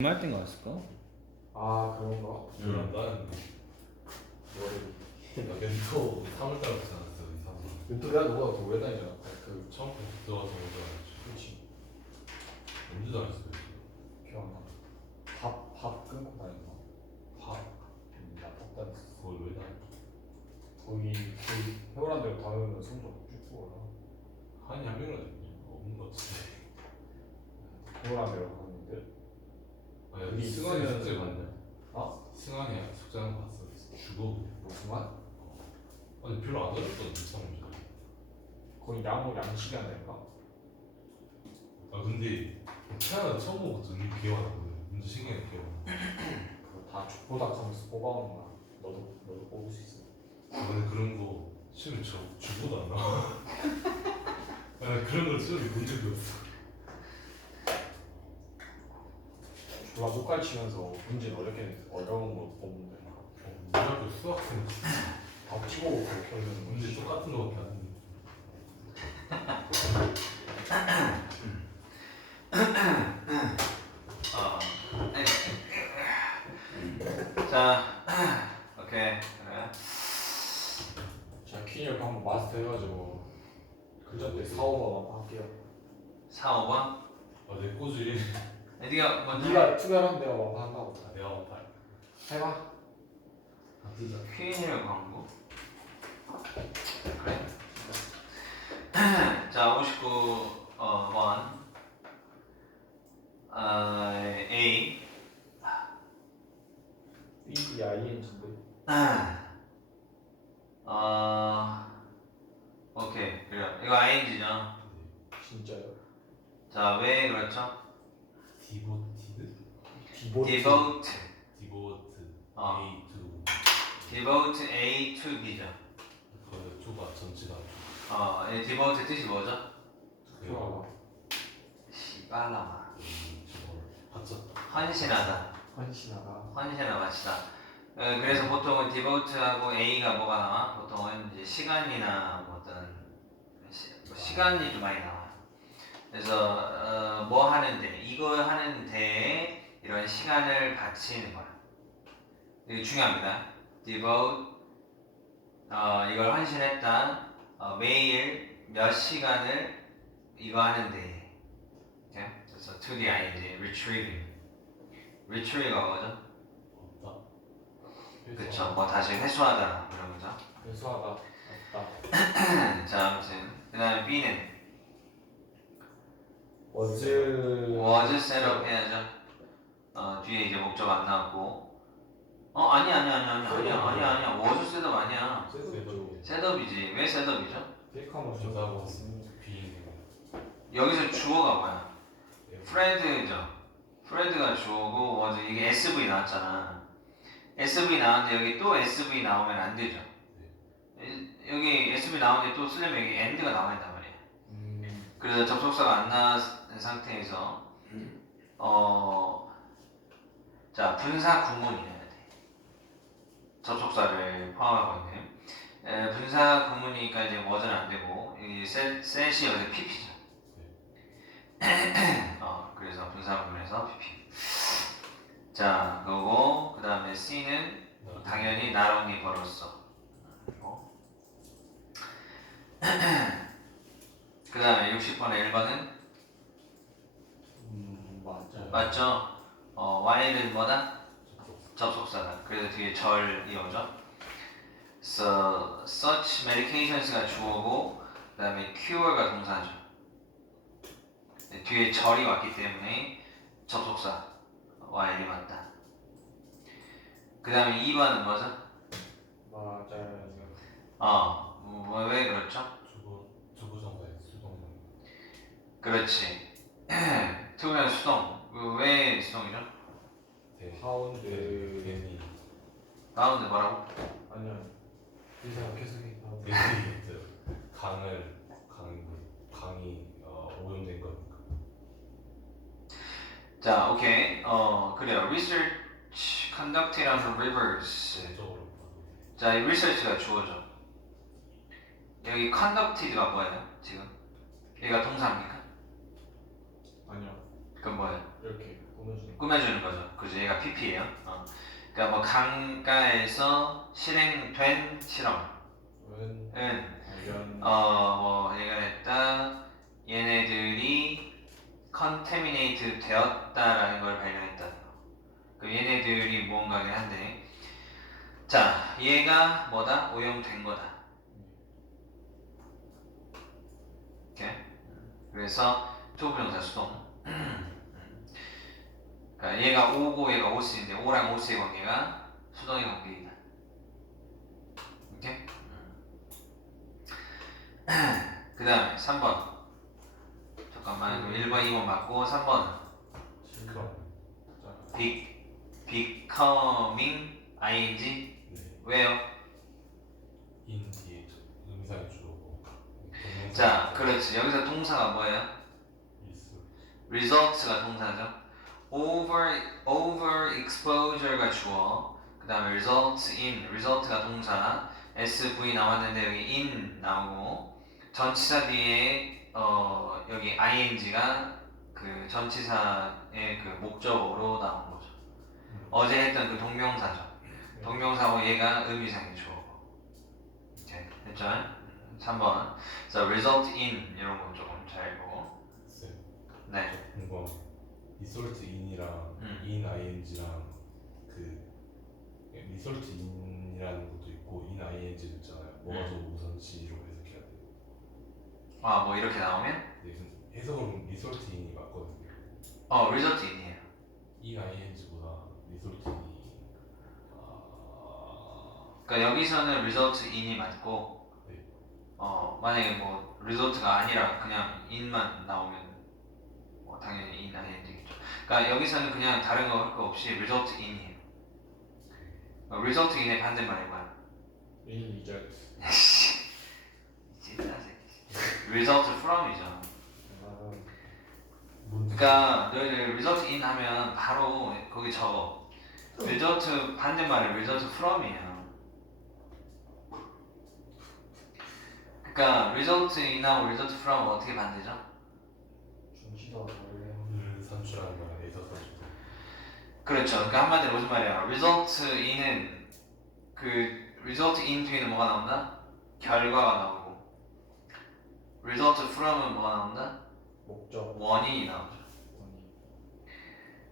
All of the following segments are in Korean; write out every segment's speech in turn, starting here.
할 땐가 왔을까? 아 그런가? 그럼 나는 머리 나 멘토 3월 달부터 나왔어 이 사람 윤토야 너보다 더 오래 다니잖아 그 처음 들어가서 먼저 알았지 그치 언제 다녔어 기억 안 나. 밥, 밥 끊고 다녔나? 밥? 음, 나밥 다녔어 그걸 왜 다녔어? 거기 거기 해오란 대로 다니면 성적 쭉 보라 한이 한 명이나 됐냐? 없는 것 같은데 해오란 대로 갔는데 아니 우리 승환이 있으면- 숙제 봤냐? 어? 승환이 숙제하는 거 봤어. 주고 무슨 말? 아니 별로 안 어렵거든 문제 거기 양호 양식이 아닌가? 아 근데 태어나 처음 안 나거든. 문제 신기하게 기억 안 나. 그거 다 족보닥하면서 뽑아오는 거야 너도 너도 뽑을 수 있어. 아, 근데 그런 거 시험에 저 주고도 안 나와. 아, 나 그런 걸 시험에 본 적이 없어 졸라 못 가르치면서 문제 어렵게 어려운 거 뽑는데 어, 우리 학교 수학생 다 치고 그렇게 하는 문제 거지 똑같은 거밖에 안 돼. 어. 자, 오케이. 제가 퀸이를 한번 마스터 해가지고 그전 때 사오버만 할게요 4, 5번. 아, 내 꼬지. 네가 먼저. 네가 투자하는 데가 마파 한다고 아, 내가 아파. 해봐 아. 퀸이의 광고. 그래. 자, 59 어, 번. 어, A. B, ING인데 어, 오케이. 그래. 이거 ING죠. 진짜요 자, 왜 그렇죠? 디보트 devote. 디보트. 어. A to. devote A to B죠. 그 좁아 전체가. 어, 이 devote 뜻이 뭐죠? 투표하다 시발라마. 저걸 봤죠? 헌신하다. 헌신하다 헌신을 마치다. 어, 그래서 보통은 devote하고 A가 뭐가 나와? 보통은 이제 시간이나 뭐 어떤 시, 뭐 시간이 좀 많이 나와요. 그래서 어, 뭐 하는데 이거 하는데 이런 시간을 바치는 거야. 이게 중요합니다. devote 어, 이걸 헌신했다. 어, 매일 몇 시간을 이거 하는데. 오케이? 그래서 to the ing, retrieving. retrieve가 뭐죠? 없다. 그쵸. 뭐 다시 회수하다 이런 거죠. 회수하다 없다 자, 아무튼 그 다음에 B는 was was 셋업 해야죠. 어 뒤에 이제 목적 안 나왔고. 어 아니 아니 아니 아니 아니 아니 아니야. was 셋업 아니야. 셋업이지. 왜 셋업이죠? 좀 비. 여기서 주어가 뭐야? 프레드죠. 프레드가 주어고 was 이게 SV 나왔잖아. SV 나왔는데 여기 또 SV 나오면 안 되죠. 이- 여기 SV 나오는데 또 쓰려면 여기 end가 나와야 된단 말이야. 음, 그래서 접속사가 안 나온 상태에서 어, 자 분사 구문이어야 돼. 접속사를 포함하고 있는 에, 분사 구문이니까 이제 was는 안 되고 이 셋, 셋이 여기 pp죠. 어, 그래서 분사 구문에서 pp. 자 그거고 그 다음에 c는 당연히 나롱이 벌었어. 어? 그 다음에 60번의 1번은 음 맞아요 맞죠? 어, while은 뭐다? 접속사다. 그래서 뒤에 절 이어오죠. So, such medications가 주어고 그 다음에 cure가 동사죠. 네, 뒤에 절이 왔기 때문에 접속사 while이 맞다. 그 다음에 2번은 뭐죠? 맞아요 어, 뭐, 왜 그렇죠? 주거 주거정가의 수동. 그렇지. 투면 수동. 그왜 수동이죠? 대. 파운드 대니. 가운데 뭐라고? 아니야 이 사람 계속해 파운드 대니 있죠. 강을 강 강이 어, 오염된 거니까. 자, 오케이. 어, 그래요. Research conducted on rivers. 전적으로 봐도. 자, 이 research가 주어져. 여기 conducted가 뭐예요? 지금? 얘가 동사입니까? 그건 뭐예요? 이렇게 꾸며주는 꾸며주는 거죠. 그죠? 얘가 PP예요. 어. 그러니까 뭐 강가에서 실행된 실험 은 은 발견 어, 뭐 얘가 했다. 얘네들이 컨테미네이트 되었다라는 걸 발견했다는 거. 그 얘네들이 무언가긴 한데, 자, 얘가 뭐다? 오염된 거다. 이렇게. 그래서 투부정사 수동. 그러니까 얘가 오고 얘가 오스인데 오랑 오스의 관계가 수동의 관계이다. 이렇게. 그 다음에 3번 잠깐만 그럼 1번 2번 맞고 3번은 그럼 be, becoming ing 네. 왜요? 인 뒤에 저- 의미상의 주어고 자 그렇지 여기서 동사가 뭐예요? 있어 results가 동사죠 over, over exposure가 주어. 그 다음에 results in result가 동사. SV 나왔는데 여기 in 나오고 전치사 뒤에 어, 여기 ing가 그 전치사의 그 목적어로 나온 거죠. 어제 했던 그 동명사죠. 동명사고 얘가 의미상의 주어고 이렇게 됐죠? 3번. 그래서 result in 이런 거 조금 잘 보고. 쌤 네. 궁금 리솔트 인이랑 음. 인 ing랑 그 리솔트 인이라는 것도 있고 인 ing도 있잖아요 뭐가 음. 좀 우선시로 해석해야 돼요 아 뭐 이렇게 나오면 네, 근데 해석은 리솔트 인이 맞거든요 어 result in이에요 인 ing보다 리솔트 인이 아... 그러니까 여기서는 result in이 맞고 네. 어 만약에 뭐 result가 아니라 그냥 in만 나오면 뭐 당연히 in ing겠죠 그러니까 여기서는 그냥 다른 거 할 거 없이 result in이에요 어, result in의 반대말이 뭐야? 인 리절트 진짜 새끼. result from이죠 그러니까 너희들 result in 하면 바로 거기 적어. result 반대말이 result from이에요. 그러니까 result in하고 result from 어떻게 반대죠? 중시도 다르네요 을 산출하는 그렇죠. 그러니까 한마디로 무슨 말이야? result in은 그 result in 뒤에는 뭐가 나온다? 결과가 나오고 result from은 뭐가 나온다? 목적 원인이 나오죠.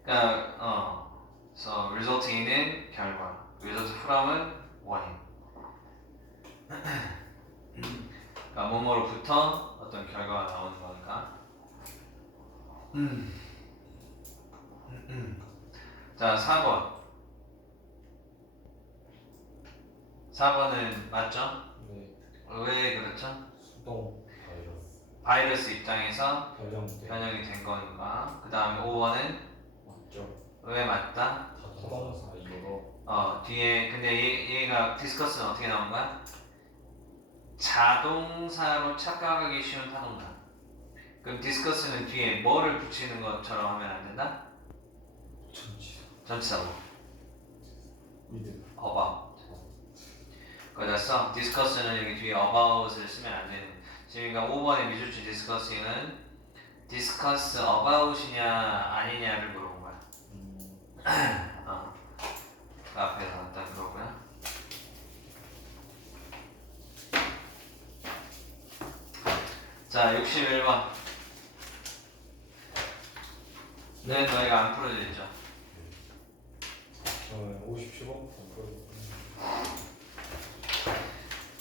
그러니까 어, 그래서 result in은 결과, result from은 원인. 그러니까 뭐뭐로부터 어떤 결과가 나오는 거니까. 음. 자, 4번. 4번은 맞죠? 네 왜 그렇죠? 수동 바이러스 바이러스 입장에서 변형돼 변형이 된 거니까. 그 다음에 5번은 맞죠 왜 맞다? 타동사 이거로 어 뒤에 근데 얘, 얘가 디스커스는 어떻게 나온 거야? 자동사로 착각하기 쉬운 타동사 그럼 디스커스는 뒤에 뭐를 붙이는 것처럼 하면 안 된다? 전치 전치사로 위드 about 거기다 써 디스커스는 여기 뒤에 about을 쓰면 안 되는 지금 그러니까 5번의 미주치 디스커싱은 디스커스 about이냐 아니냐를 물어본 거야 음 어. 그 앞에서 딱 그거고요. 자, 61번. 네, 너희가 안 풀어져 있죠? 저는 57번부터 풀어볼게요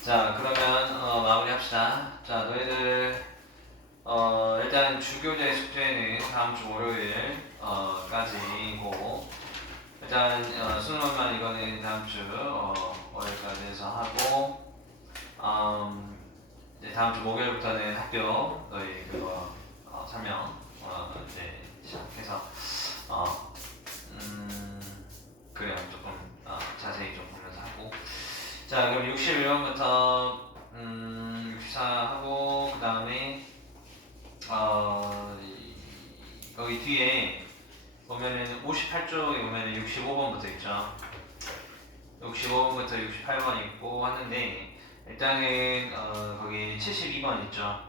자, 그러면 어, 마무리합시다. 자, 너희들 어, 일단 주교재 숙제는 다음 주 월요일 어, 까지고 일단 어, 수능만 이거는 다음 주 어, 월요일까지 해서 하고 음, 이제 다음 주 목요일부터는 학교 너희 그거 어, 설명 어, 이제 시작해서 어, 음, 그래요 조금 어, 자세히 좀 보면서 하고. 자 그럼 61번부터 음, 64하고 그 다음에 어, 이- 여기 뒤에 보면은 58쪽에 보면은 65번부터 있죠. 65번부터 68번 있고 하는데 일단은 어, 거기 72번 있죠.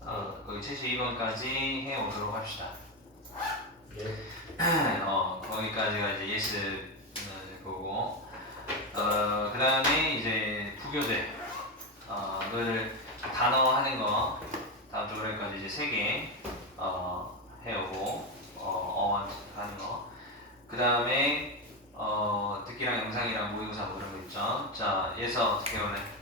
어, 거기 72번까지 해 오도록 합시다 예. 어, 거기까지가 이제 예스 거고. 어, 그 다음에 이제 부교재 어, 단어 하는 거. 다음 주 월요일까지 이제 세개 어, 해오고 어, 어 하는 거그 다음에 어, 듣기랑 영상이랑 모의고사 뭐 이런 거 있죠? 자 예서 어떻게 해올래?